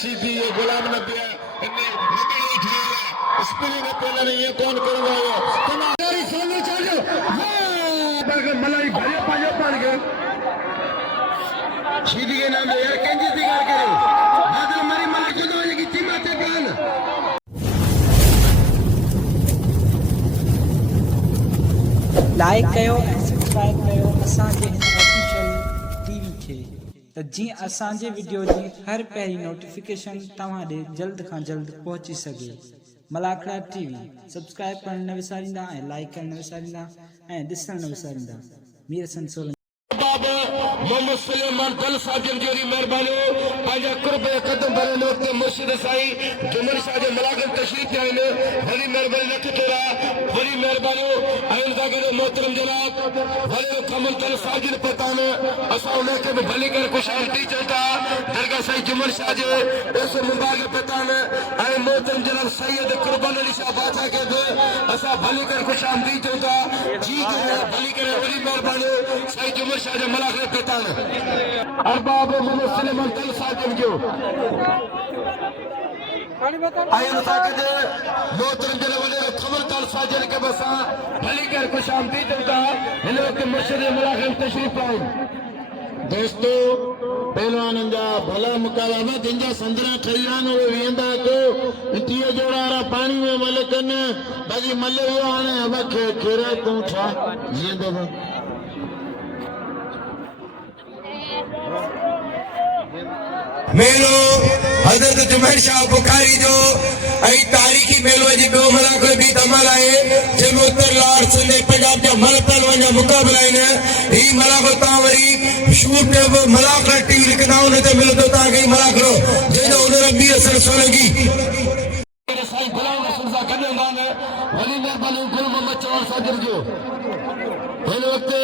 सीधी ये गुलाम नबी इन्हें रगड़ उठिया स्पिरिंग पेलर ये कौन करवायो तुम्हारी सोने चलो वाह मलाई भरे पायो पड़ गए सीधी के नाम यार कंजी दिगार करे बादल मरी मलाई को दो ये टीमाते कान लाइक कयो सब्सक्राइब कयो असांजे ऑफिशियल टीवी खे त जीअं असांजे वीडियो जी हर पहिरीं नोटिफिकेशन तव्हां ॾे जल्द खां जल्द पहुची सघे। मलाखड़ा टीवी सब्सक्राइब करण न विसारींदा ऐं लाइक करण न विसारींदा ऐं ॾिसण न विसारींदा। मीर हसन सोलंकी मोहम्मद सुलेमान दल साजन जोरी मेहरबानी आजा कुर्ब कदम भरे लोग मुर्शिद साई जुमर शाह जे मलागम तशरीफ आइन बड़ी मेहरबानी लख तोरा बड़ी मेहरबानी आइन जागे मोहतरम जनाब भले कमल दल साजन पतान असा उन्हें के भली कर खुशहाली चलता दरगाह साई जुमर शाह जे उस मुबारक पतान आए मोहतरम जनाब सैयद कुर्बान अली शाह बादशाह के दे असा भली कर खुशहाली चलता जी के भली कर बड़ी मेहरबानी साई जुमर शाह जे मलागम पतान अरबाब मोहम्मद सुलेमान दल साजन जो आयन साकद मोहतरम जनाब खबर दल साजन के बसा भली कर खुशहाली चलता इन वक्त मुर्शिद मलागम तशरीफ आइन दोस्तों पहलवानन जा भला मुकाबला जिनजा संदरा खरीदान वो वेंदा को टीह जोड़ा पानी में मलकन बाकी मल्ले वो आने अब खेरा तू छा जींदो मेलो हजरत जुमैर शाह बुखारी जो ऐ तारीखी मेलो जी बो मलाक भी धमाल आए जंहिंमें उत्तर लार सिंध पंजाब जा मल पहलवान जा मुकाबला आहिनि ही मलाक तावरी शूट मलाक टीवी लिखंदा उन ते मिलंदो तव्हांखे मलाकड़ो जंहिंजो उधर मीर हसन सोलंकी साईं गुलाम रसूल सां गॾु हूंदा आहिनि वली महिरबानी गुल मोहम्मद चौहान साहिब जो हिन वक़्तु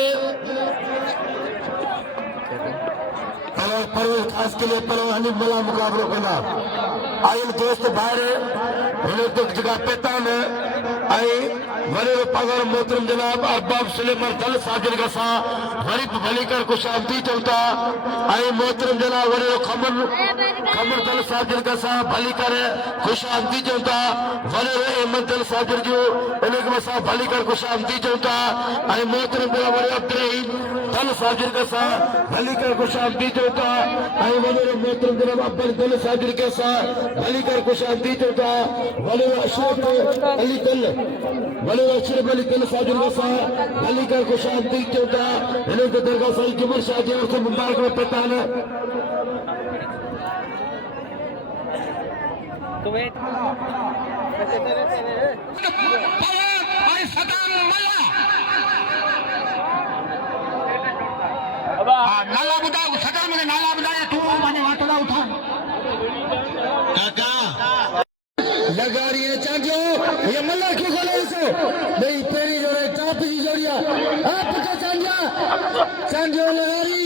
परवेज खास के लिए पहलवानी मला मुकाबलो कंदा आयल दोस्त भाई हुन तो जगह पेता में आई वरे पगार मोहतरम जनाब अरबाब सुलेमान दल साजन का सा वरी भली कर खुशहाली चलता आई मोहतरम जनाब वरे खमर दल साजन का सा भली कर खुशहाली चलता वरे अहमद दल साजन जो इन्हें के सा भली कर खुशहाली चलता आई मोहतरम जनाब वरे अब्दुर्रहीम दल साजन का सा भली कर खुशहाली चलता आई वरे मोहतरम जनाब अब्दुल दल साजन के सा भली कर खुशहाली चलता वरे अशरफ अली दल अशरफ अली दल साजन का सा भली कर खुशहाली चलता इन्हें के दरगाह साईं जुमर शाह जे उस मुबारक में पता है तो वेट आई सदान मल्ला नाला बुधाओ सदान में नाला बुधाया तू माने वाटला उठा काका लगारी है चांजो ये मल्ला क्यों खोले इसे नहीं पेरी जोड़े चाप की जोड़िया आप का चांजो लगारी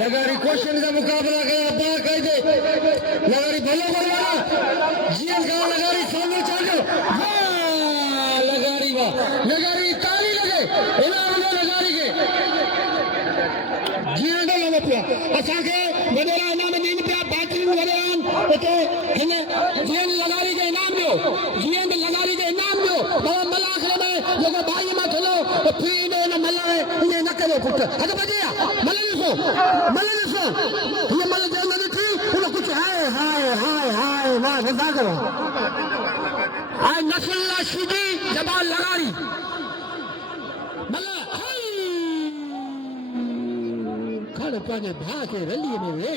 लगारी क्वेश्चन का मुकाबला गया बा कह दे लगारी भले करवाना जीएस का लगारी सामने चांजो वाह लगारी ताली लगे इनाम दे लगारी के जीएस का लगा पिया अच्छा के बनेरा इनाम दीन पे बेहतरीन वरेन ओके इन्हें जीएन लगारी के इनाम दो जीएन लगारी के इनाम दो बाबा मलाखरे में लगे भाई मत लो तो फिर ने मल्ला ये न करो पुट हद बजिया मल्ला ये मल्ला जान नहीं थी उन कुछ हाय ना रजा करो आई नसल्ला सीधी जबान लगारी मल्ला खड़े पाने भागे रली में वे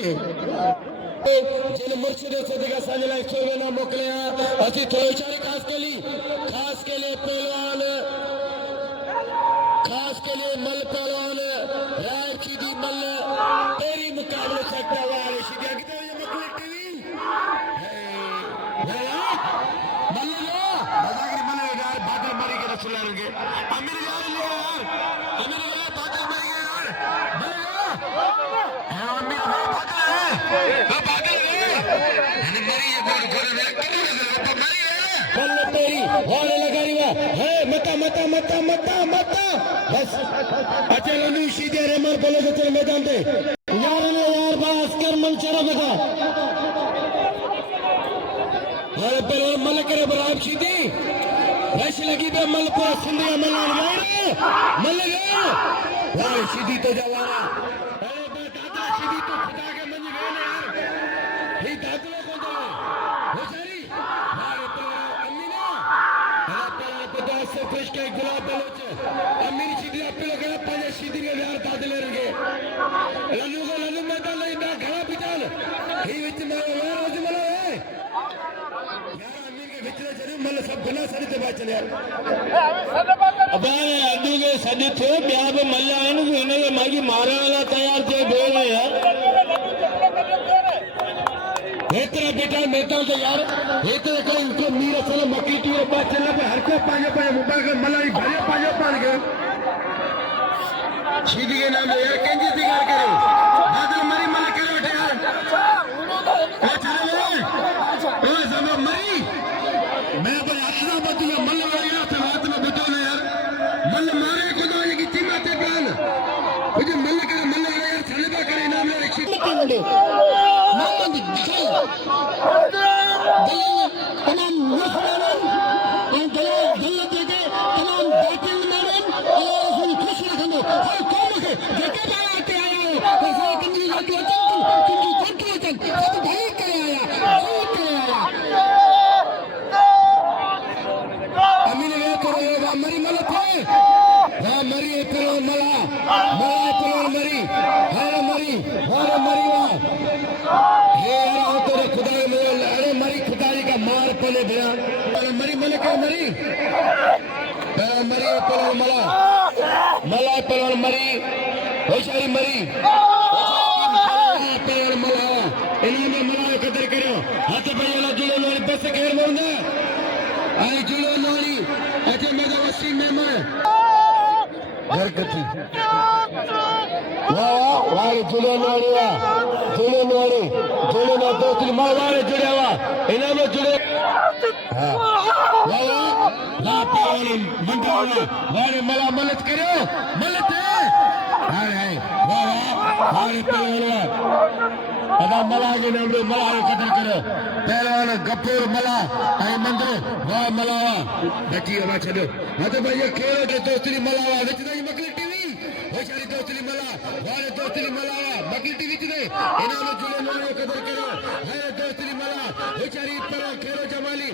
जिन मुर्शिद सदका संजला छोड़े ना मोकलिया असी थोड़े इशारे खास के लिए पहलवान खास के लिए मल पहलवान राय सीधी मल तेरी मुकाबले सकता वाले सीधी आगे तो ये मकली टीवी है मल लो बादल मल यार बादल मरी के रसूल लगे अमीर यार बादल मरी के यार मल लो है अमीर बादल है बादल है मरी ये गोल मरी है बल तेरी होने लगा रही है मता बस अचल अनुशी दे रे मर बोले तो मैदान दे यार ने यार बास कर मन चरा बता अरे पर मल करे बराबर सीधी रश लगी पे मल पूरा सिंधिया मल मल गया वाह सीधी तो जवाना अरे दादा सीधी तो खुदा के मन गए ना यार ये दादले को दे वो सारी मारे तो अम्मी ना अरे पर पता से फ्रेश के गुलाब बलोच अम्मी सीधी आप लोग गए पाजे सीधी के यार दादले रंगे लल्लू में तो नहीं मैं घड़ा पिटाल ये विच मारो यार रोज मलो है यार अमीर के विच जरूर मल सब बिना सड़ी ते बात चले यार अब अदू के सदी थे ब्याह में मल्ला है ना इन्हें मागी मारने वाला तैयार थे बोल रहे यार हेतरा बेटा नेता तो यार हेतरा कोई उनको मीर असल मक्की टी और बात चलना पे हर को पाजे मोबाइल के मलाई भरे पाजे गए सीधी के नाम यार केंजी दिगार करे दादल मरी मल करे बेटे यार अच्छा रे ओ जमा मरी मैं तो यात्रा बतू मल वाली रात में बतू ना यार मल मारे को तो ये की टीमाते प्लान मुझे मल करे मल वाला यार छलबा करे नाम ले रखी मोहम्मद दिखाई तमाम मुसलमान और गलत देके तमाम बातिल मारन और उसको खुश रखनो हर कौम के जेके बाया के आयो ऐसा कंदी जाती है तुमकी कंट्रोल सब भाई करे आया अमीन ये करो वा मरी मल थे वा मरी करो मला करो मरी हर मरी वा ये यार तो खुदा में अरे मरी खुदाई का मार पले भया मरी मल के मरी मरी पलो मला पलो मरी होशारी मरी पलो मला इन्होंने मला कदर करो हाथ भैया जुड़े लोरी बस घेर मोंदा आई जुड़े लोरी अच्छा मेरा वसीम मेहमान बरकती वाह जुड़े लोरी जुड़े ना दोस्त मारे जुड़े हुआ इन्होंने जुड़े वारे मला मलत करो मलत अदा मला के नाम मला कदर करो पहलवान गफूर मला आई मंदिर वाह मलावा बची हवा छो हाँ तो भैया खेलो के दोस्ती मलावा विच मकली टीवी होशारी दोस्ती मला वारे दोस्ती मलावा मकली टीवी च इन्होंने जुड़े मारो कदर करो है दोस्ती मला होशारी पर खेलो जमाली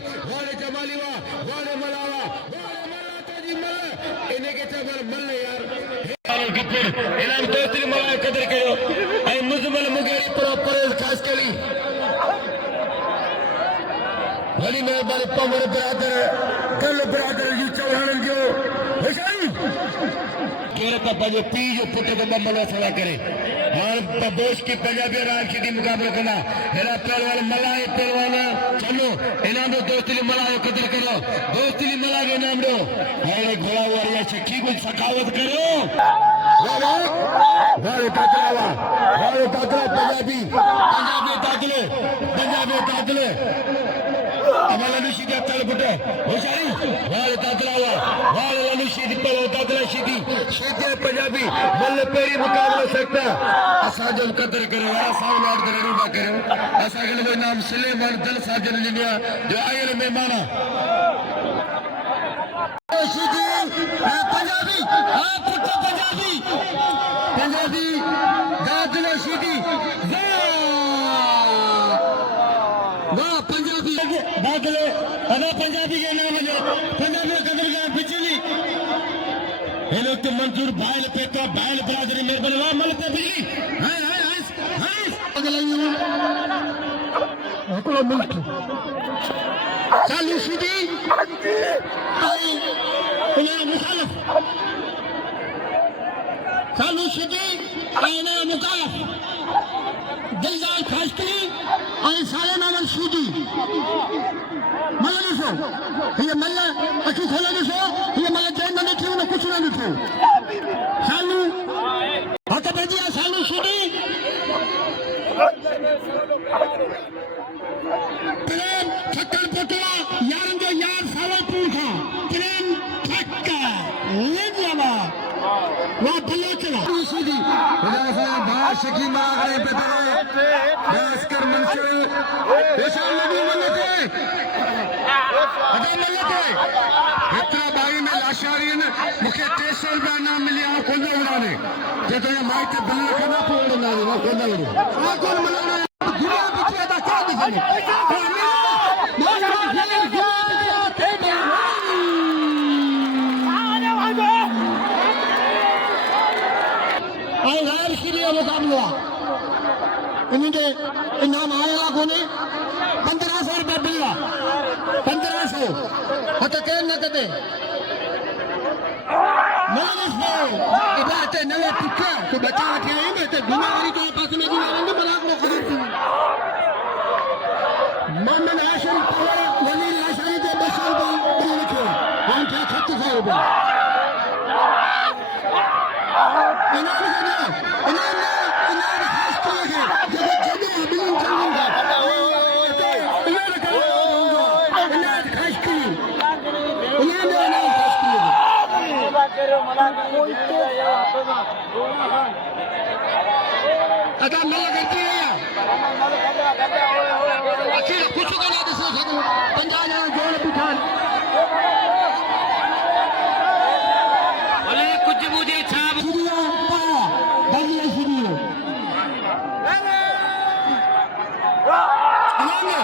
वारे मलावा इन्हें के चबर मल यार गफूर इन्होंने दोस्ती मला कदर करो आई मुजमल मुगेरी पर खास करी वली मेहरबानी पमर बरादर गल बरादर यू चौहान जो होशारी केरत पंहिंजे पीउ जो पुट को ममलो सड़ा करे हाणे बबोश की पंजाबी राजनीति मुक़ाबिलो कंदा हेड़ा पहलवान मलाई पहलवान चलो इनाम दो दोस्ती मला जो कदर करो दोस्ती मला के इनाम दो हाणे घोड़ा वारिया छकी कुछ सखावत करो वारे दादला पंजाबी दादले हमारा निशीदी अत्तल बुटे होशारी वाले दादलावा वाले निशीदी पर दादला शीदी पंजाबी मल्ल पेरी मुकाबला सकता असा जो कदर करो असा नाट दरड़ू बा करो असा के लिए नाम सुलेमान दल साजन लिया जो आयल मेहमान शीदी पंजाबी पुट पंजाबी दादला शीदी वाह पंजाबी दादले अदा पंजाबी के नाम ले पंजाबी कदर का बिजली ये लोग तो मंजूर भाईल पे तो भाईल बरादरी मेरे बनवा मल पे बिजली हाय अगला अकलो मिनट चालू सीधी आई इन्हें मुखालिफ चालू सीधी इन्हें मुखालिफ दिलदार खासकरी और सारे नामन सूदी मल्ला ॾिसो ये मल्ला अखी खोले ॾिसो ये मल्ला जैन न ॾिठो न कुझु न ॾिठो सालू हथ भॼी आहे सालू सूदी प्रेम ठक्कर पोटला यारनि जो यार सालो पूर खां प्रेम ठक्कर लेजियावा वाह बलोचला सूदी बाहर शकी मां गए पे बस कर मंशूर ऐसा नबी मन्नते बाई में लाशारी ने मुझे 300 रुपया नाम मिलिया कौन उड़ाने जब ये माइक पे बिल करना पड़े ना कौन मनाना दुनिया पीछे था क्या दिखाने गैर शरीय मुकाबला इनके इनाम आएगा कोने 1500 रुपया बिल्ला 1500 हते के न कते मानस भाई इबाते नवे टिक्का तो बचा के नहीं बेटे गुनाहगारी के पास में गुनाहगारी बलाक में खबर थी मोहम्मद हाशिम पवार वजीर लाशारी के बशर बिल लिखे हम क्या 36 रुपया इनाम खास किए हैं जब जब बिलिंग करूंगा अदा मल्ला करती है अखिर कुछ का ना दिसे खदो 50 जना जोड़ बिठान भले कुछ मुझे छाप सीढ़ियों पा दलिया सीढ़ियों अलाने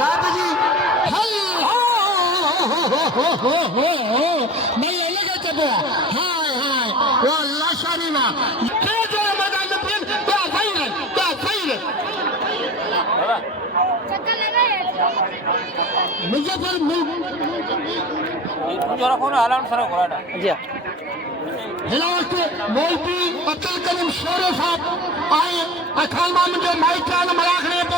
रात जी मैं लगा चबो हाय हाय वो लाशारी ना के जो मैदान में फिर क्या सही है मुजफ्फर जोरा फोन अलार्म सर कोराडा जी हिलावट मौलवी अब्दुल करीम शोरे साहब आए अखाल मामले के माइक का मलाख रहे तो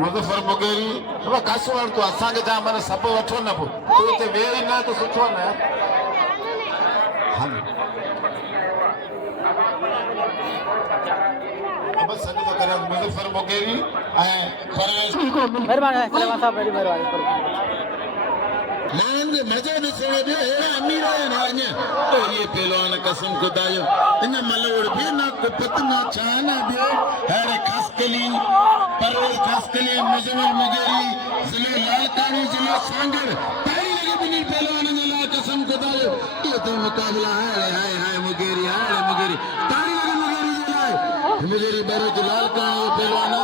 मुजफ्फर मुगेरी अब कासवान तो असांखे जा मन सब वठो न पो तो ते वेरी ना तो सुठो न हां अब सनी तो करे मुजफ्फर मुगेरी ऐं फराइज मेहरबानी सलेमान साहब मेरी मेहरबानी नांग मजे में सोने दे अमीर है ना तो ये पहलवान कसम खुदा जो इन मलवड़ भी ना को पतना चाना दे हर खसकली परवेज खसकली मुजफ्फर मुगेरी जिले लालकानी जिले सांगर ताई लगे बिनी पहलवान ने ला कसम खुदा जो ये तो मुकाबला है हाय मुगेरी ताई लगे मुगेरी जिले मुगेरी बारो लालकानी पहलवान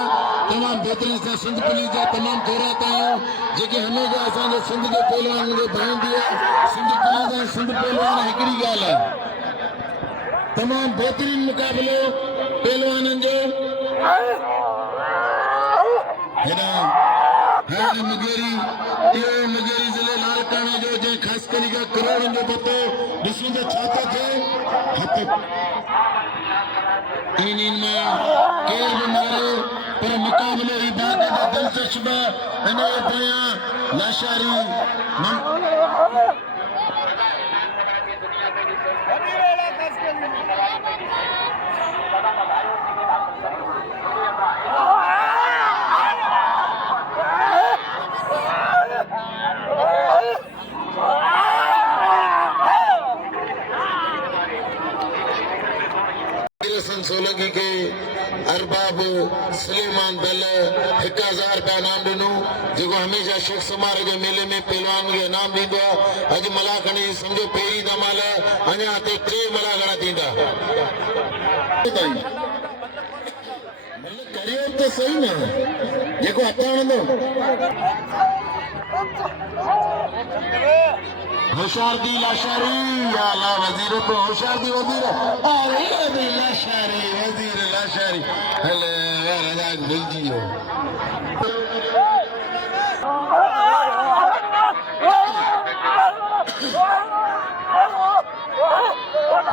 तमाम बेहतरीन से सिंध पुलिस जा तमाम थोराता जेके हमेशा असांजे सिंध के पहलवान के भाईंदी है सिंध पुलिस ऐं सिंध पहलवान हिकिड़ी ॻाल्हि है तमाम बेहतरीन मुकाबलो पहलवाननि जो हेॾा हाणे मुगेरी इहो मुगेरी ज़िले लालकाणे जो जंहिं ख़ासि करे करोड़नि जो पतो ॾिसूं त छा थो थिए हथ इन्हनि में केर बि मारे पर मुकाबलो ही बाक़ायदा दिलचस्प इन पोयां लाशारी सोलंकी के अरबाब सलेमान दल 1000 रुपया इनाम ॾिनो जेको हमेशा शेख समार जे मेले में पहलवान खे इनाम ॾींदो आहे अॼु मलाखणी सम्झो पहिरीं धमाल अञा हिते 3 मलाखणा थींदा करियो त सही न जेको हथ हणंदो होशियार दी लाशारी या ला वजीर तो होशियार दी वजीर अरे दी लाशारी वजीर लाशारी हले राजा भूल जियो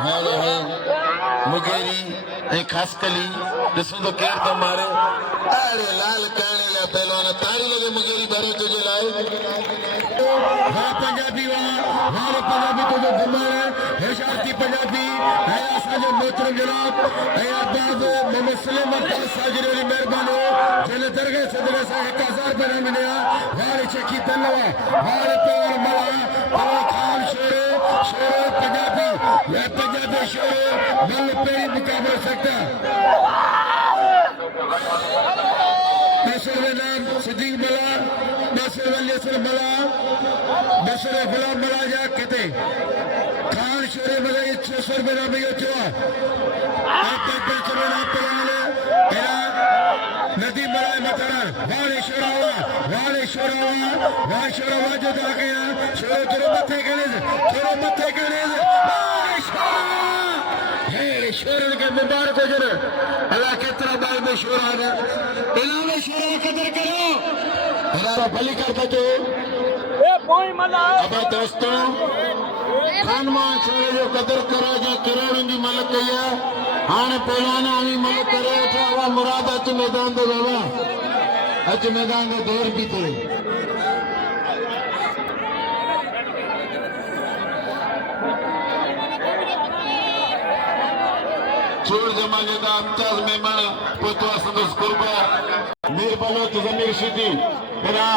हेलो मुगेरी ए खास कली ॾिसो तो केर तो मारे अरे लाल काने ला पहलवान तारी लगे मुगेरी भरे तुझे लाए हाँ पंजाबी हमारे पंजाबी तो जो घुमाए होशियार की पंजाबी है असांजो मोहतरम जनाब है अब्बास मोहम्मद सलेमान साजिर वाली मेहरबानो जने दरगाह सदर से 1000 रुपया मिलिया वाले चेकी तलवा वाले पेवर मला खान या पंजाबी शोर मल पेरी मुकाबला सकता नसर नाम सिद्दीक मला नसर वल्लेसर मला नसर गुलाम मला जा कहते खान शोरे मला 600 रुपये नाम ये चुआ आप पर चलो ना पड़े era नदी मलाई मतरा वाले शोरावा जो दा गया शोर तेरे मथे गले वाले शोर के मुबारक हो जरा अल्लाह के तरह बाल में शोर आ गया इलावे शोर की कदर करो अल्लाह भली कर बचो अब दोस्तों खानमान शोर जो कदर करो जो करोड़ों की मलक है हाँ पहलवान आवी मलक करे उठा मुराद अच मैदान दो बाबा अच मैदान का दौर भी थे चोर जमाने का अमताज मेमन पोतवा संदस कुर्बा मीर बलोच जमीर शिदी मेरा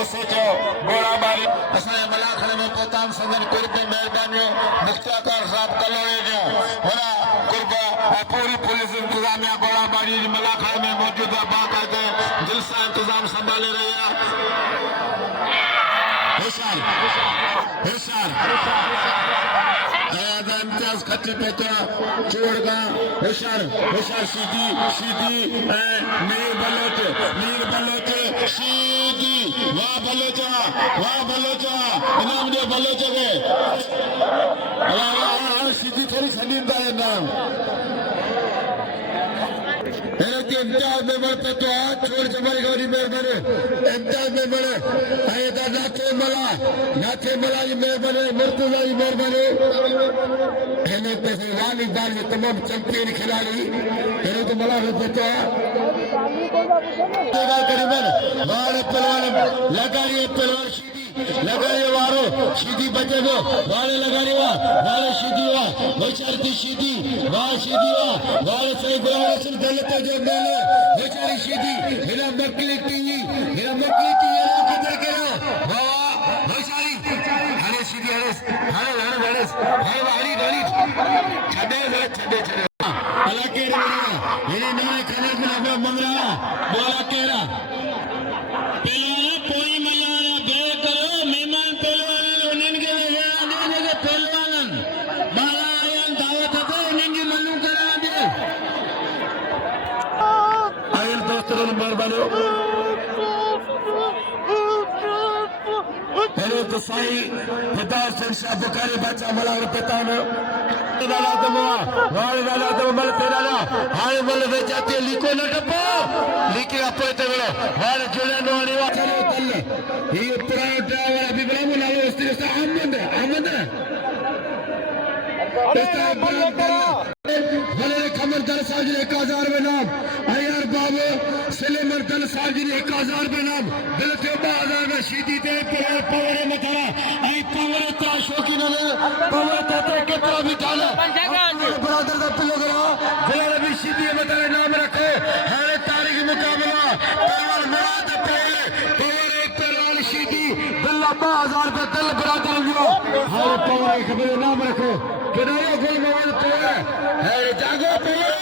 एसएचओ गोलाबारी असांजे मलाखड़े में पोताम संदन कुर्बे मेहरबानी मुख्तार साहब कलोए जो मेरा कुर्बा पूरी पुलिस इंतजामिया गोलाबारी मलाखड़े में मौजूद है बाकायदे जलसा इंतजाम संभाले रही है होशियार इम्तियाज खतरे पे तो चोड़गा होशियार सीधी मीर बलोच सीधी वाह बलोचा इनाम दे बलोच के सीधी थोड़ी खलींदा है नाम इम्तियाज में बढ़ते तो छोड़ जमाई गौरी मेहरबानी इम्तियाज में बढ़े नाथे मला जी मेहरबानी मुर्तजा जी मेहरबानी वॉलीबॉल के तमाम चैंपियन खिलाड़ी तो मला होते करीबन पहलवान लगाइए पहलवान लगाइए वारो सीधी बचे वो वाले लगाने वाले सीधी वैचारती सीधी वाले सही गुलाम गलत जो मेले वैचारी सीधी मेरा मक्कली टीवी किधर के वाह वैचारी हरे सीधी हरे छड़े अल्लाह के ये नारे खाने में अपना मंगरा बोला केरा तो साई हिदायत से शाह बुखारी बच्चा मला पता न दादा तमवा वाले दादा तम मल तेरा ना हाल मल वे जाते लिको न डब्बो लिके अपे ते बड़ो वाले जुले नो आनी वा चलो तल ये पुराना ड्राइवर अभी बड़ा मुला उस्ती से अहमद वाले खमर दल साहब जी 1000 में नाम अयार बाबू सलेमर दल साहब जी 1000 में नाम दिल के 2000 में सीधी ते पवरे में थरा आई पवरे ता शौकीन ने पवरे ते कितना भी डाला बरादर दा पिलो करो जिले भी सीधी में तेरे नाम रखे हर तारीख मुकाबला पवर मुराद पवरे पहलवान सीधी दिल 2000 पे दिल बरादर जो हर पवरे खबर नाम रखो किनारे गोल मोबाइल पवरे है जागो पवरे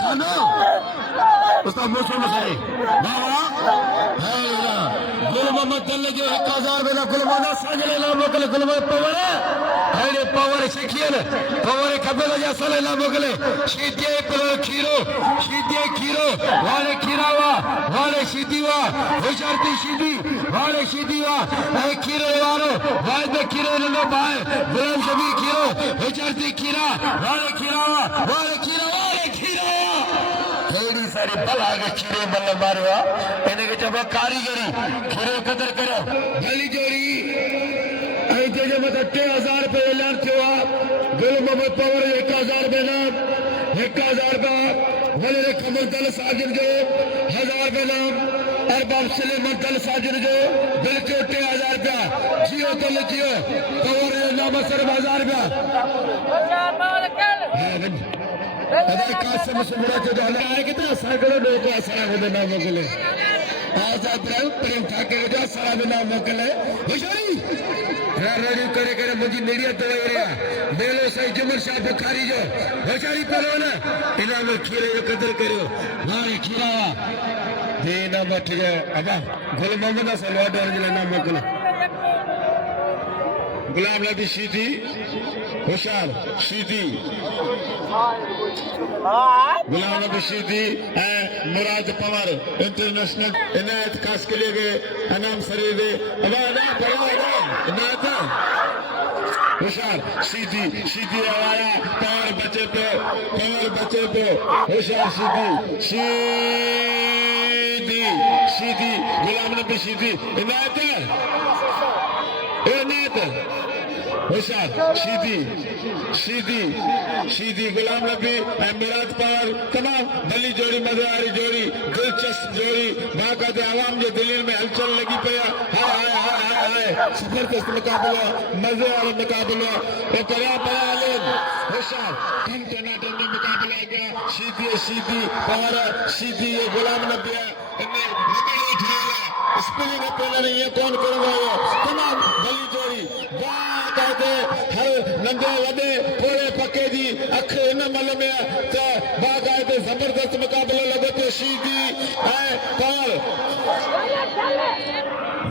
खाना उसका मौसम है बाबा है गुल मोहम्मद दल जो 1000 में गुल मोहम्मद साजले नाम मोकले गुल मोहम्मद पवर है पवर शिखियन पवर कबल जा सले नाम मोकले सीधे पर खीरो वाले खीरावा वाले सीधीवा होशारती सीधी वाले सीधीवा ए खीरो वारो वाले खीरो नो भाई गुलाम शबी खीरो होशारती खीरा वाले खीरावा वाले खीरा थोड़ी सारी बल आगे खीरे बल मारवा इन्हें के जब कारीगरी खीरे कदर करो गली जोड़ी ऐसे जब 3000 पे ऐलान हुआ गुल मोहम्मद पवर 1000 पे नाम 1000 का वले कमल दल साजिद जो 1000 पे नाम अरबाब सलेमन दल साजिद जो दिल के 3000 का जियो दल जियो पवर नाम सर 1000 का अरे कासम सुमरा के डाला है कितना सैकड़ों लोग आसरा होने ना मोकले आजाद रहो प्रेम ठाकुर जो आसरा में ना मोकले होशियारी रेडी करे करे मुझी मीडिया तो एरिया मेलो सही जुमर शाह बुखारी जो होशारी पहलो ना इना में खीरे जो कदर करो वारे खीरा दे ना मठ जो अबा गुल मोहम्मद सलवा डर जिला नाम मोकला गुलाम नबी शीदी होशार शीदी गुलाम नबी शीदी मुराद पवार इंटरनेशनल इनायत खास के लिए गए अनाम शरीफ अबा ना इनायत होशार शीदी शीदी आया पवार बचे पे होशार शीदी शीदी शीदी गुलाम नबी शीदी इनायत होशार शीदी शीदी शीदी गुलाम नबी मुराद पवार तमाम भली जोड़ी मजेदारी जोड़ी दिलचस्प जोड़ी बाकायद आवाम जो दिल्ली में हलचल लगी पिया हाय हाय हाय हाय जबरदस्त मुकाबला मजे वाला मुकाबला और पया पया आलिम होशार तीन टनाटन में मुकाबला गया शीदी शीदी पवार शीदी ये गुलाम नबी इन्हें रगड़ उठाया स्पिनिंग ओपनर ये कौन करवाया तमाम भली जोड़ी बाकायद हर नंगे वडे थोड़े पके जी अख इन मल में त बाकायद जबरदस्त मुकाबला लगे तो शीदी है पवार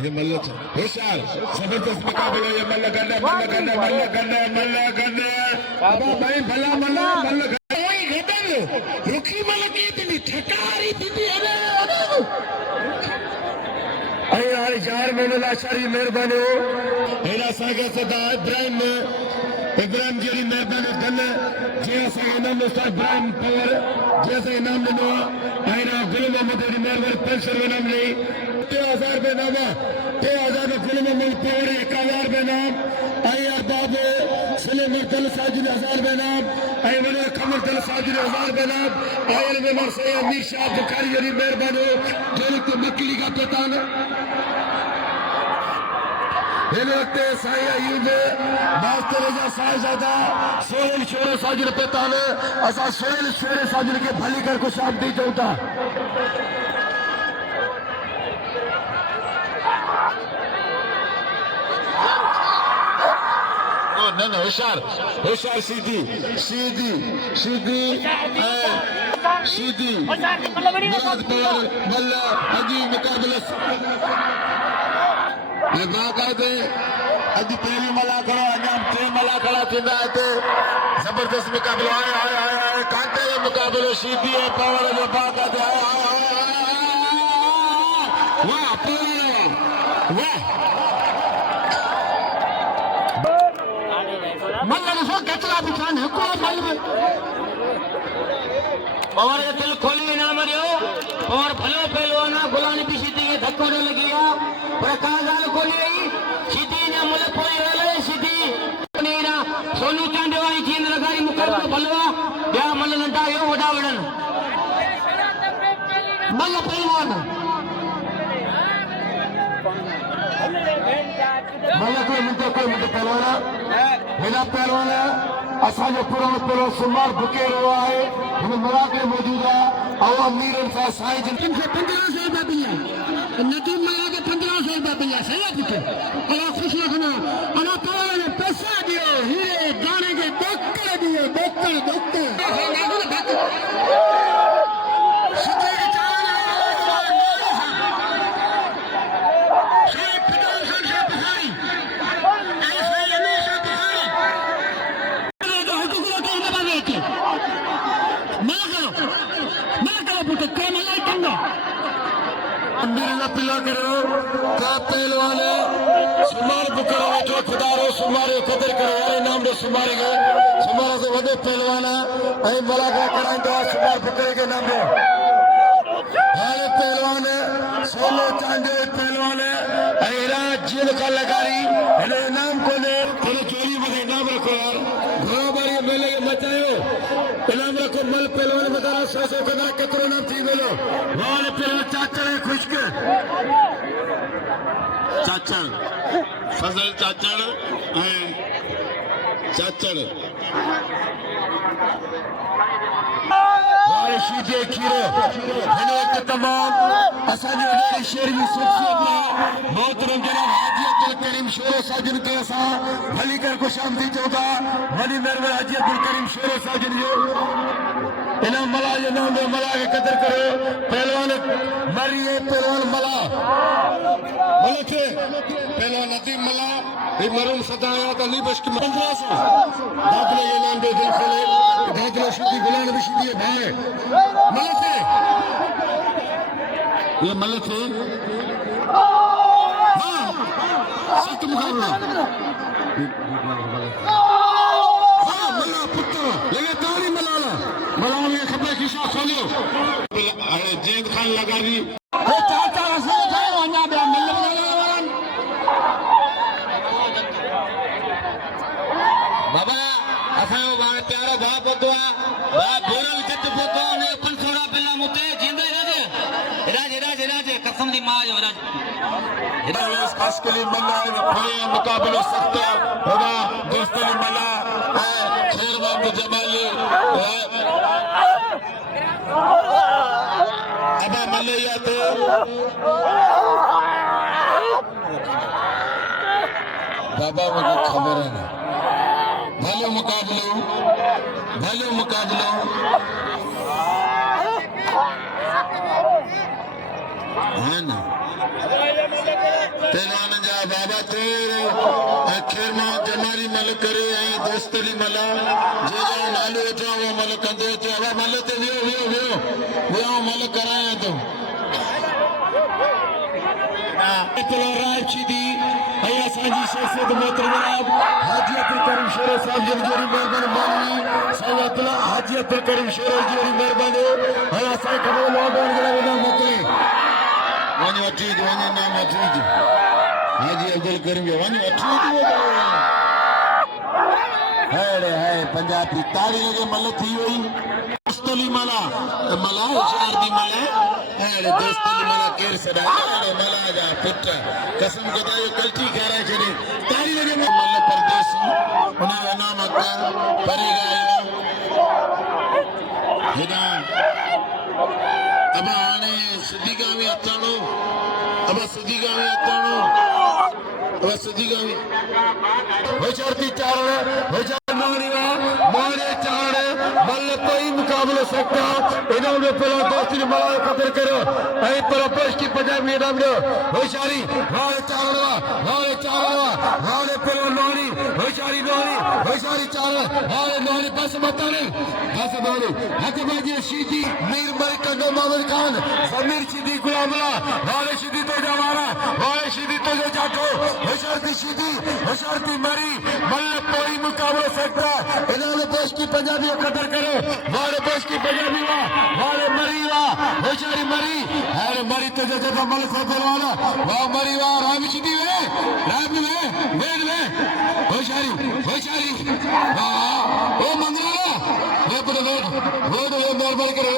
ये मल्ल होशियार जबरदस्त मुकाबला ये मल्ल गंडे अब भाई भला मल्ल वही गदर रुखी मल की इतनी ठकारी दीदी अरे यार चार महीने लाचारी मेहरबानी हो हेरा सागे सदा इब्राहिम जी मेहरबानी कन जैसे इनाम उस्ताद इब्राहिम पवार जैसे इनाम दिनो हेरा गुल मोहम्मद जी मेहरबानी पेंशन इनाम नहीं 3000 रुपए नामा 3000 गुल मोहम्मद पवार 1000 रुपए नाम यार बाबू सुलेमान दल साजिद 1000 रुपए नाम वने कमर दल साजिद 1000 रुपए नाम आयल में मर से अमीर शाह बुखारी जी मेहरबानी दिल को मकली का पता न वक्त साई अयूब मास्टर रजा साहिबजादा सोहेल शेर साजिद पेतान असा सोहेल शेर साजिद के भली कर को शांति चौथा न होशियार सीधी सीधी सीधी सीधी मुराद पवार मल्ला अजी मुकाबला ये बाकायदे अॼु पहिरीं मला करो अञा टे मला खड़ा थींदा हिते जबरदस्त मुकाबलो आहे कांटे जो मुकाबलो शीदी ऐं पवार जो बाकायदे वाह पवार वाह मल्ल ॾिसो केतिरा बीठा आहिनि हिकिड़ो मल पवार जो दिलि खोली इनाम ॾियो पवार भलो पहलवान आहे गुलाम नबी शीदी खे धको न लॻी आहे पर का ॻाल्हि कोन्हे शीदी न मुल पोइ हले शीदी सोनू चांडवाणी थी लगाई मुक़ाबलो भलो आहे ॿिया मल नंढा आहियो वॾा वॾनि मल पहलवान मल कोई मिंटो पहलवान हिन पहलवान असांजो पुराणो पहलवान सुमार बुकेरो आहे हिन मराठे मौजूद आहे ऐं अमीरनि सां साईं जिन खे 1500 रुपया मिलिया नदीम मला के 1500 रुपया मिलिया सही है पुत्र अला खुश रखना अला पवार ने पैसा दियो हीरे गाने के डॉक्टर दियो डॉक्टर पिला करो का पहलवान सुमार बुकर वेठो खुदारो सुमार कदर करो वाले नाम रे सुमार के सुमार से वडे पहलवान ऐ मलाका कराइंदो सुमार बुकर के नाम रे हाले पहलवान सोलो चांदे पहलवान ऐ राज्य का लगाई हेले नाम कोने हेले चोरी में नाम रखो यार घोड़ा बारी मेले मचायो इनाम रखो मल पहलवान बता 100 कदर केतरो नाम थी गेलो वाले पहलवान चाचड़ खुशक चाचड़ फजल चाचड़ चाचड़ वाले शीजे खीरो हिन वक्त तमाम असांजे वॾे शेर जी शख्सियत मोहतरम जनाब हाजी अब्दुल करीम शेरो साहब जिन खे असां भली कर खुशामदी चऊं था वॾी महिरबानी हाजी अब्दुल करीम शेरो साहब जिन जो इन मला जे नाम ते मला खे क़दर करो पहलवान मरी पहलवान मला मलक पहलवान अतीम मला ये मरूम सदाया अली बश्क मंजरा से दाखले ये नाम दे दिल खोले दाखले शुद्धि गुलाम भी शुद्धि भाई मलक ये मलक है हाँ सख्त मुकाबला हाँ मला पुत्र लगे तारी मलाला मलाला में खबर किशा खोलियो जेद खान लगा दी चाचा रसूल थे वन्ना बे मिल बाबा असांजो भाउ प्यारो भाउ पहुतो आहे भाउ भोरल कित पहुतो आहे ने अपन थोड़ा पहला मुते जिंदे राज कसम दी मां जो राज इस खास के लिए मल्ला फड़े मुकाबले सख्त होगा दोस्तनी मल्ला खैरवान जमाली अबा मल्लैया तो बाबा मुझे खबर है ना भलो मुकाबलो है ना पहलवान जा बाबा तेरे आखिर में जमाली मल करे दोस्तरी मला जे नालो उठा वो मल कंदो चवा मल ते वियो मल कराया तो रायची अया साजी शख्सियत मोहतरम जनाब हाजी अब्दुल करीम शेरो साहब जी जोरी मेहरबानी सल्लल्लाहु हाजी अब्दुल करीम शेरो जोरी मेहरबानी अया साई खबर लोगों जनाब ना मोकले वनी वठी नाम वठी हाजी अब्दुल करीम वनी वठी है पंजाबी तारी लगे मल थी वही दोस्तली मला शारदी मला दोस्तली मला केर सदा मला जा पुट कसम खुदा जो कल्टी खारा छे तारी लगे मल परदेसी उन नाम अक्का परेगा हेदा अब आने सिद्धिगामी अचानो होशारती चारण होशार मोहरे चारण मल कोई मुकाबलो सकता इन्हों में पहला दोस्ती मला कदर करो ऐ पर पेश की पंजाब में नाम लो होशारी हारे चारण हारे पहला नोनी होशारी चारण हारे नोनी बस बताने हक बाजी शीदी मीर मलिक नो मामल खान समीर शीदी गुलामला हारे शीदी तो जवाना हारे शीदी तो जो जाटो होशारती मरी मल कोई मुकाबला सकता इन्होंने पेश की पंजाबी कदर करो वाले पेश की पंजाबी वाले मरी होशारी मरी अरे मरी तो जैसे मल से बोलवाना वाह मरी राम शीदी वेद होशारी ओ मंगला वो मेहरबानी करो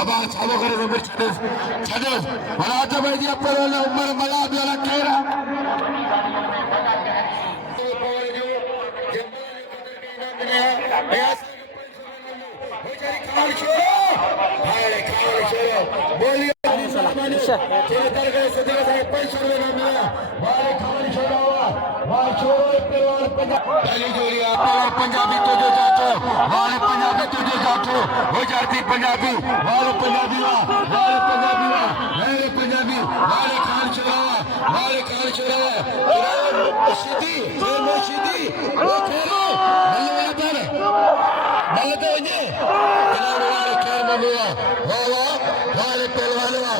अब चालो करे जमीर छदे भला तो भाई जी अपर वाला उमर मला भी वाला कहरा पंजाबी तुझे जातो हो जाती पंजाबी वाले पंजाबी वाले खान चुरावा सीधी वो खेलो मल तो इने वाले खेल मनुआ वाले पहलवानवा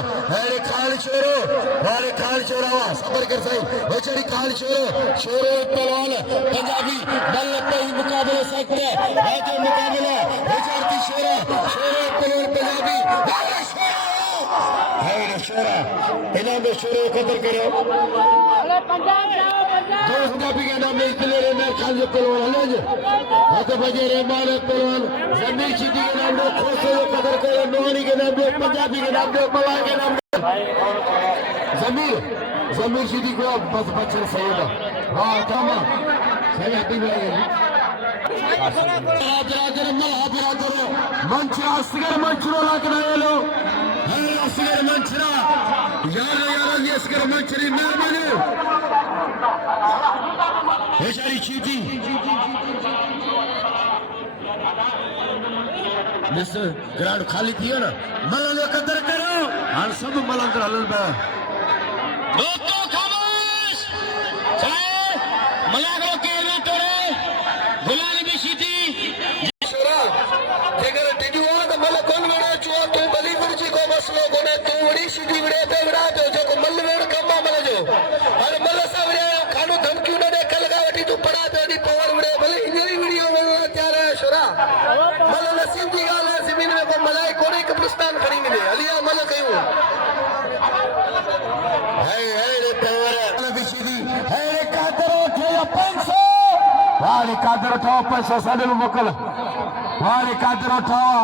वाले खान चोरावा सबर कर सही हो चढ़ी खान छोरो पहलवान पंजाबी मल पे मुकाबला सकते राजे मुकाबला हो जाती शेरा पहलवान पंजाबी शोरा इन्हों में शोरे कदर करो दो पंजाबी के नाम में इसलिए मेरे खान जो पहलवान है जो हाथ बजे रहमान पहलवान जमीर शीदी के नाम में खोसे कदर करो नोहनी के नाम में पंजाबी के नाम में मला के नाम में जमीर शीदी को बस बच्चन सही होगा हाँ तमाम सही हटी मंचरा असगर मंचरो लाकडायलो है असगर मंचरा यार यार ये असगर मंचरी मेहरबानी बेचारी चीटी मिस ग्राउंड खाली थी ना मलन कदर करो हां सब मलन कर हलन बा दोस्तों खामोश चाहे मलागो के तोरे गुलाली भी सीटी शोरा जेकर टीडी हो तो मल कोन वड़े चो तो बली वर्जी को मसलो कोने तू वड़ी सीटी वड़े ते वड़ा जो को मल वेड़ कम्मा मल जो और मल सावरे खानो धमकी न दे कल का वटी तू पड़ा ते दी पावर वड़े भले इंजरी वीडियो में त्यारे शोरा मल नसीब की गाल है जमीन में को मलाई कोने कब्रिस्तान खड़ी मिले अलिया मल कयो है रे पावर भी सीधी है रे कादरो थे 500 वारे कादर उठाओ 500 साडे मोकल वारे कादर उठाओ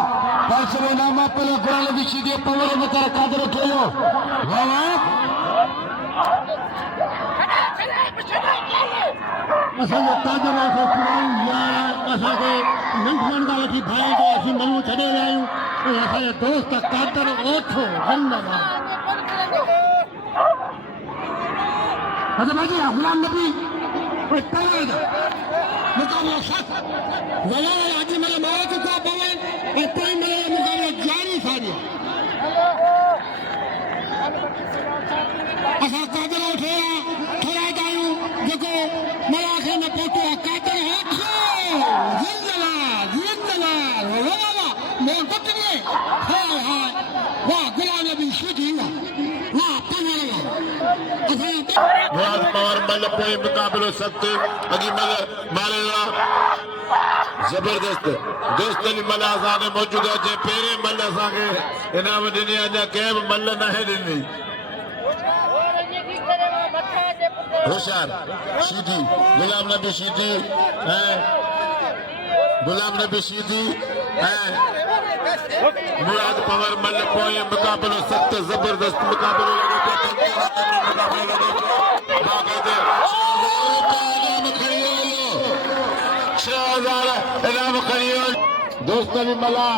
500 नाम पे ग्राल भी सीधे पावर में कर कादर उठाओ वाह असा कादर उठो पुराई यार असा के नंढमण गा वठी भाई जो असि मनु छडे आयु असा दोस्त कादर उठो धन्यवाद अच्छा भाई गुलाम नबी पहला मुकाबला सख्त वला आज मेरा मौत को पवे और कोई मेरा मुकाबला जारी सारी असा कादर उठे थोड़ा जाऊं देखो मेरा के न पोतो कादर जिंदाबाद वाह मैं कुतने हाय हाय वाह गुलाम नबी सीधी वाह तमारा मुराद पवार मल पे मुकाबलो सख्त अगी मल मालेला जबरदस्त दोस्त अली मल आसाने मौजूद है जे पेरे मल असाके इनाम दिनी अजा कैब मल न है दिनी होशियार सीधी गुलाम नबी सीधी है गुलाम नबी सीधी है मुराद पवार मल पे मुकाबलो सख्त जबरदस्त मुकाबलो दोस्त भी मला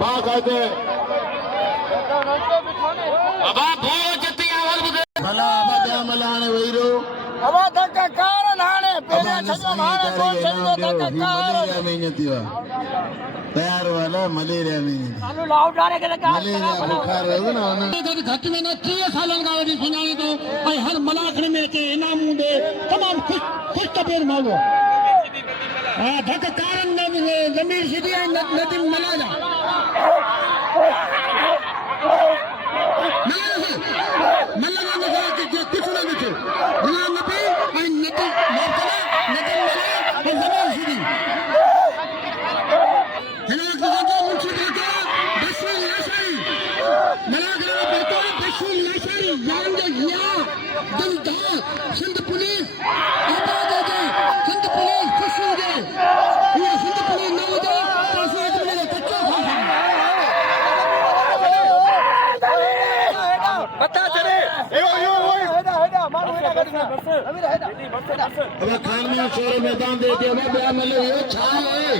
बाकायदे अबा भोर जती आवाज बुदे मला बदे मलाने वईरो अबा धक्का कारण हाने पेरे छजो हाने कोन छजो धक्का कारण मेहनतीवा तैयार वाला मलेरिया में आलू लाउ डारे के मलेरिया बुखार है ना तो घट में न 30 सालन का वडी सुनाई तो ऐ हर मलाखण में के इनाम दे तमाम खुश तबीर मालो हां धक कारण न जमीर सीधी नदीम मलाजा मलाजा लगा के जो कुछ ना दिखे गुलाम नबी ऐ नदी मरतला नदी मला और जमीर सीधी सिंध पुलिस सिंध पुलिस खुश हो गए ये सिंध पुलिस न हो जाए तो सोच मेरे कच्चा बता चले अब खान में शोर मैदान दे दिया मैं बया मिले ये छाल है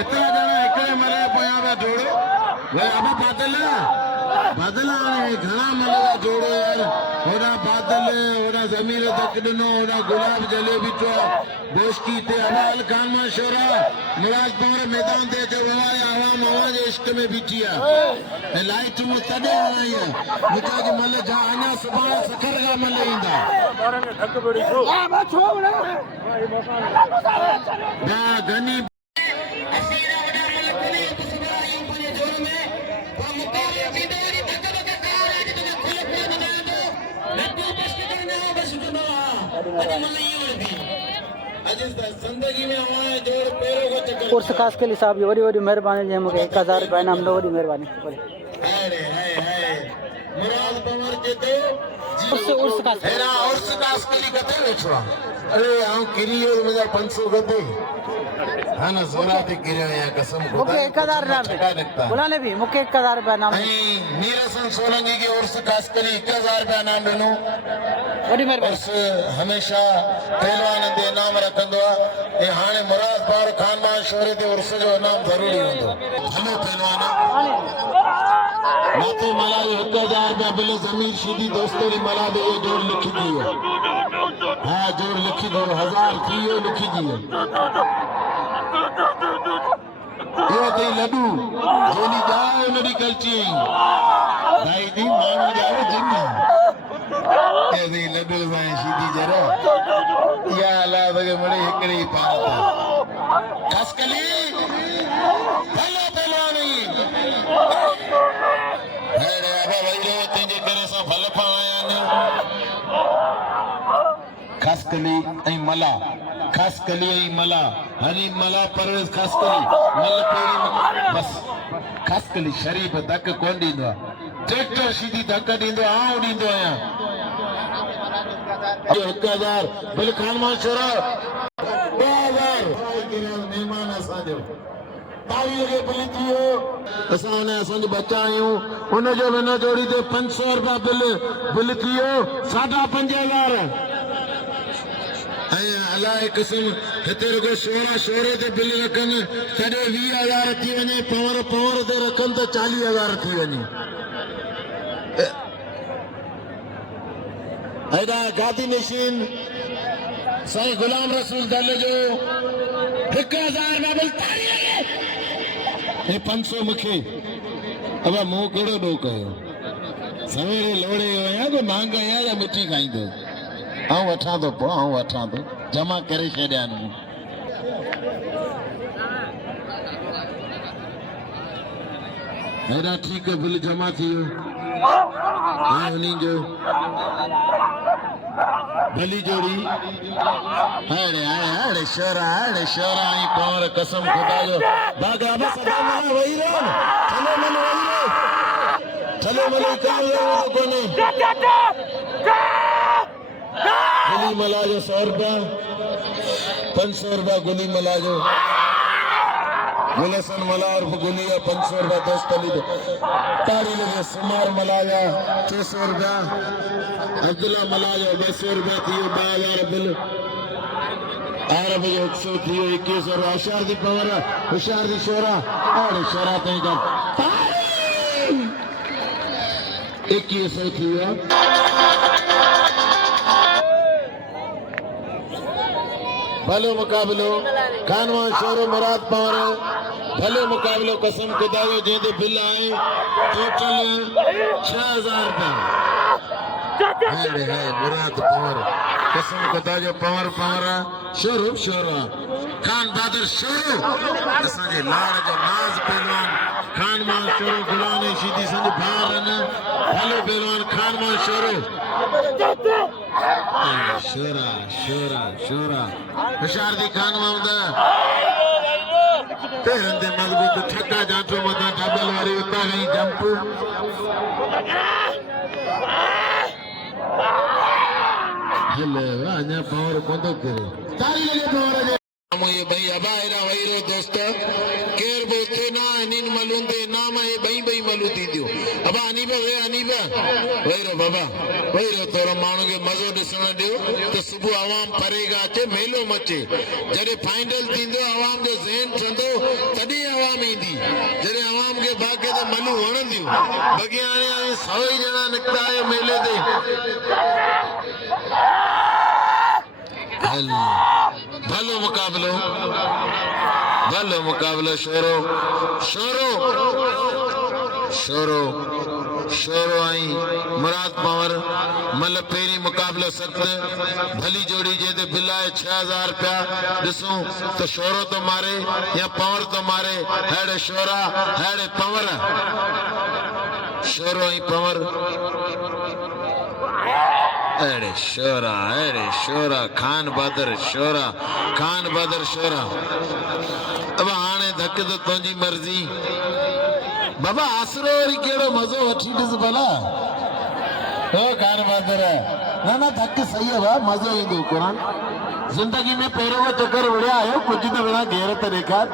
इतना जना एकड़े मरे पया में जोड़ो वे अब बादल आने घना मले जोड़ो यार होना बादल होना जमीन तक दिनो होना गुलाब जलेबी तो बोस्की ते अमाल खान में शोरा मुराद पवार मैदान दे के हमारे आवाम आवाज इश्क में बिचिया लाइट में तड़े आई है निका के मले जा आना सुबह सखर का मले इंदा धक बड़ी छो आ छोड़ ना गनी असीरा वडा मल पुली सुबह यूं पुली जोर में वो मुकाबले की दौरी धक धक कार आज तुझे खुले खुले बना दो मैं तो बस के ना बस तो ना अरे मल ये होती आज जिंदगी में हमारे जोड़ पैरों को चक्कर उर्स खास के लिए साहब वरी वरी मेहरबानी जे मुके 1000 रुपया नाम नो वरी मेहरबानी अरे है मुराद पवार के तो उर्स खास तेरा उर्स खास के लिए कते वेचवा अरे आओ किरियो मेरा 500 गते है ना जोरा ते किरियो या कसम खुदा मुके 1000 नाम दे बोला ले भी मुके 1000 रुपया नाम नहीं नीरसन सोलंकी के उर्स खास के लिए 1000 रुपया नाम देनो वरी मेहरबानी उर्स हमेशा पहलवान दे नाम रखंदो ए हाने मुराद पवार खान मा ते उर्स जो इनाम ज़रूरी हूंदो। हलो पहलवान नातो मला 1000 रुपया बिल ज़मीर शीदी दोस्तों री मला बे जोड़ लिखी दियो। हाँ जोड़ लिखी दियो 1000 थियो लिखी दियो। ये ते लड्डू जोली जाओ नडी कलची भाई दी मानो जाओ जिन्ना ये ते लड्डू साईं शीदी जरा या अल्लाह बगे मड़े हिकड़ी पाता खसकली भलो पहलवानी अरे बाबा भाई रो तेजे करे सा भल पाया ने खसकली ऐ मला खसकली ऐ मला हनी मला परवेज खसकली मल पेरी बस खसकली शरीफ धक कोन दींदो ट्रैक्टर सीधी धक दींदो आऊं दींदो आया 1000 बिल खान माशरा 2000 मेहमान असांजो ताली के बिल थियो असां ने असां जो बच्चा आयूं उन जो बिना जोड़ी ते 500 रुपया बिल थियो 5000 अलाए किस्म हिते रुगो शोरे ते बिल रखन तॾे 20000 थी वञे पवर ते रखन त 40000 थी वञे हेॾा गादी नशीन साईं गुलाम रसूल दल जो 1000 बिल हे 500 मूंखे अब मूं कहिड़ो ॾो कयो सवेरे लोड़े आहियां को नांग आहियां या मिठी खाईंदो आऊं वठां थो पोइ आऊं वठां थो जमा करे छॾिया मूं हेॾा ठीकु बिल जमा थी वियो हाणे उन्ही जो भली जोड़ी हाणे शोरा आई पवर कसम खुदा जो बागा बस मला वही रहो चलो मलो काम तो कोने गुली मला जो 100 रुपया 500 रुपया गुली मला जो गुलसन मला और गुलिया 500 रुपया दोस्त ली ताड़ी लगे सुमार मला जा 600 रुपया अब्दुल्ला मला जो 200 रुपया थी 2000 बिल आरब जो 100 थी 2100 होशियार दी पवर होशियार दी शोरा और शोरा तई जा 2100 थी भलो मुकाबलो कानवा शोरो मुराद पावर भले मुकाबलो कसम खुदा जो जेदे बिल आए टोटल 6000 रुपया है मुराद पावर कसम खुदा जो पावर शोरो खान बहादुर शोरो असां जे लाड़ जो नाज पहलवान खान मान शोरो गुलाने शीदी संज भार न भलो पहलवान खान मान शोरो शोरा होशियार दी खान मामदा तेरन दे मजबूत ठक्का जाटो मता डबल वारी उता गई जंप हले वा냐 पावर कोंदो करे ताली लगे पावर ये भाई अबा एरा वहीरो दोस्त केर बोते ना निन मलुंदे नाम है भाई मलु दीदियो अबा अनीबा वहीरो बाबा वहीरो तोरा माण्हू के मज़ो ॾिसण ॾियो त सुबुह आवाम परेगा अचे मेलो मचे जॾहिं फाइनल थींदो आवाम जो ज़हन ठंदो तॾहिं आवाम ईंदी जॾहिं आवाम के बाक़ी ते मलू वणंदियूं बाक़ी हाणे 100 ई ॼणा निकिता आहियो मेले ते भलो मुकाबलो शोरो आई मुराद पावर मल पेरी मुकाबलो सख्त भली जोड़ी जेदे बिल आए 6000 रुपया ॾिसूं तो शोरो तो मारे या पावर तो मारे हेड़े शोरा हेड़े पावर शोरो आई पावर अरे शोरा खान बहादुर शोरा अब हाणे धक तो तुंहिंजी मर्जी बाबा आसरो वरी केड़ो मज़ो वठी ॾिस भला ओ खान बहादुर ना धक सही है बा मज़ो ईंदो कुरान जिंदगी में पहिरियों को चक्कर विड़िया आयो कुछ तो बिना गैरत ॾेखार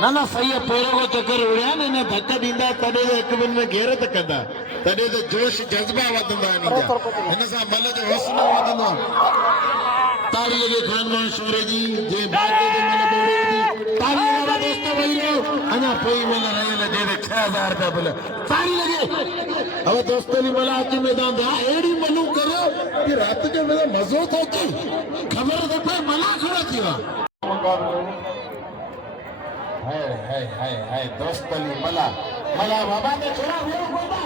ना सही है पहिरियों को चक्कर विड़िया न धक ॾींदा तॾहिं हिक ॿिनि में गैरत कंदा तॾहिं तो जोश जज्बा वधंदा हिन सां मल जो हौसलो वधंदो ताली लगे खान मान शोरे जी जे बाते दे मन बोले दी ताली लगा दोस्तों भाई लो अना कोई मन रहे ले दे 6000 रुपया बोले ताली लगे अब दोस्तों ने मला आज मैदान दा एड़ी मनु करो कि रात के मेरा मजो तो की खबर तो पे मला खड़ा थिया है दोस्तली मला मला बाबा ने छोड़ा हो बाबा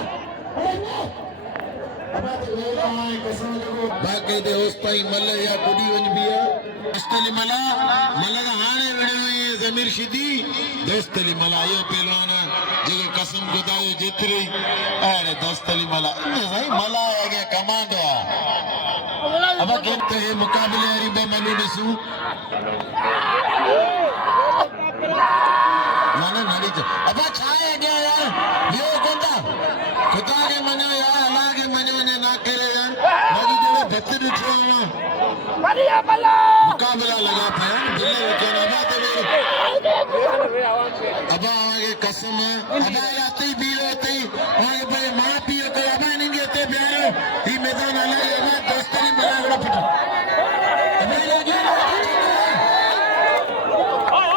बाकी दे होस्ताई मल या गुडी वन बिया दोस्तली मला मला हाने वेड़े जमीर शिदी दोस्तली मला यो पहलवान जो कसम खुदायो जितरी अरे दोस्तली मला भाई मला आ गया कमांडो अब कहते हैं मुकाबले अरीबा मनु नसू माने नाड़ी अब छाए गया यार यो कोंदा खुदा के मनो यार अल्लाह के मनो ने ना करे यार बाकी जो बेहतर छुआना बढ़िया बल्ला मुकाबला लगा पाया बिल्ले के ना बात अब आगे कसम अब आते ही बीरो होते आगे भाई मां पियो को अब नहीं देते प्यारो ये मैदान अलग है दोस्ती में लगा फटा अब लगे और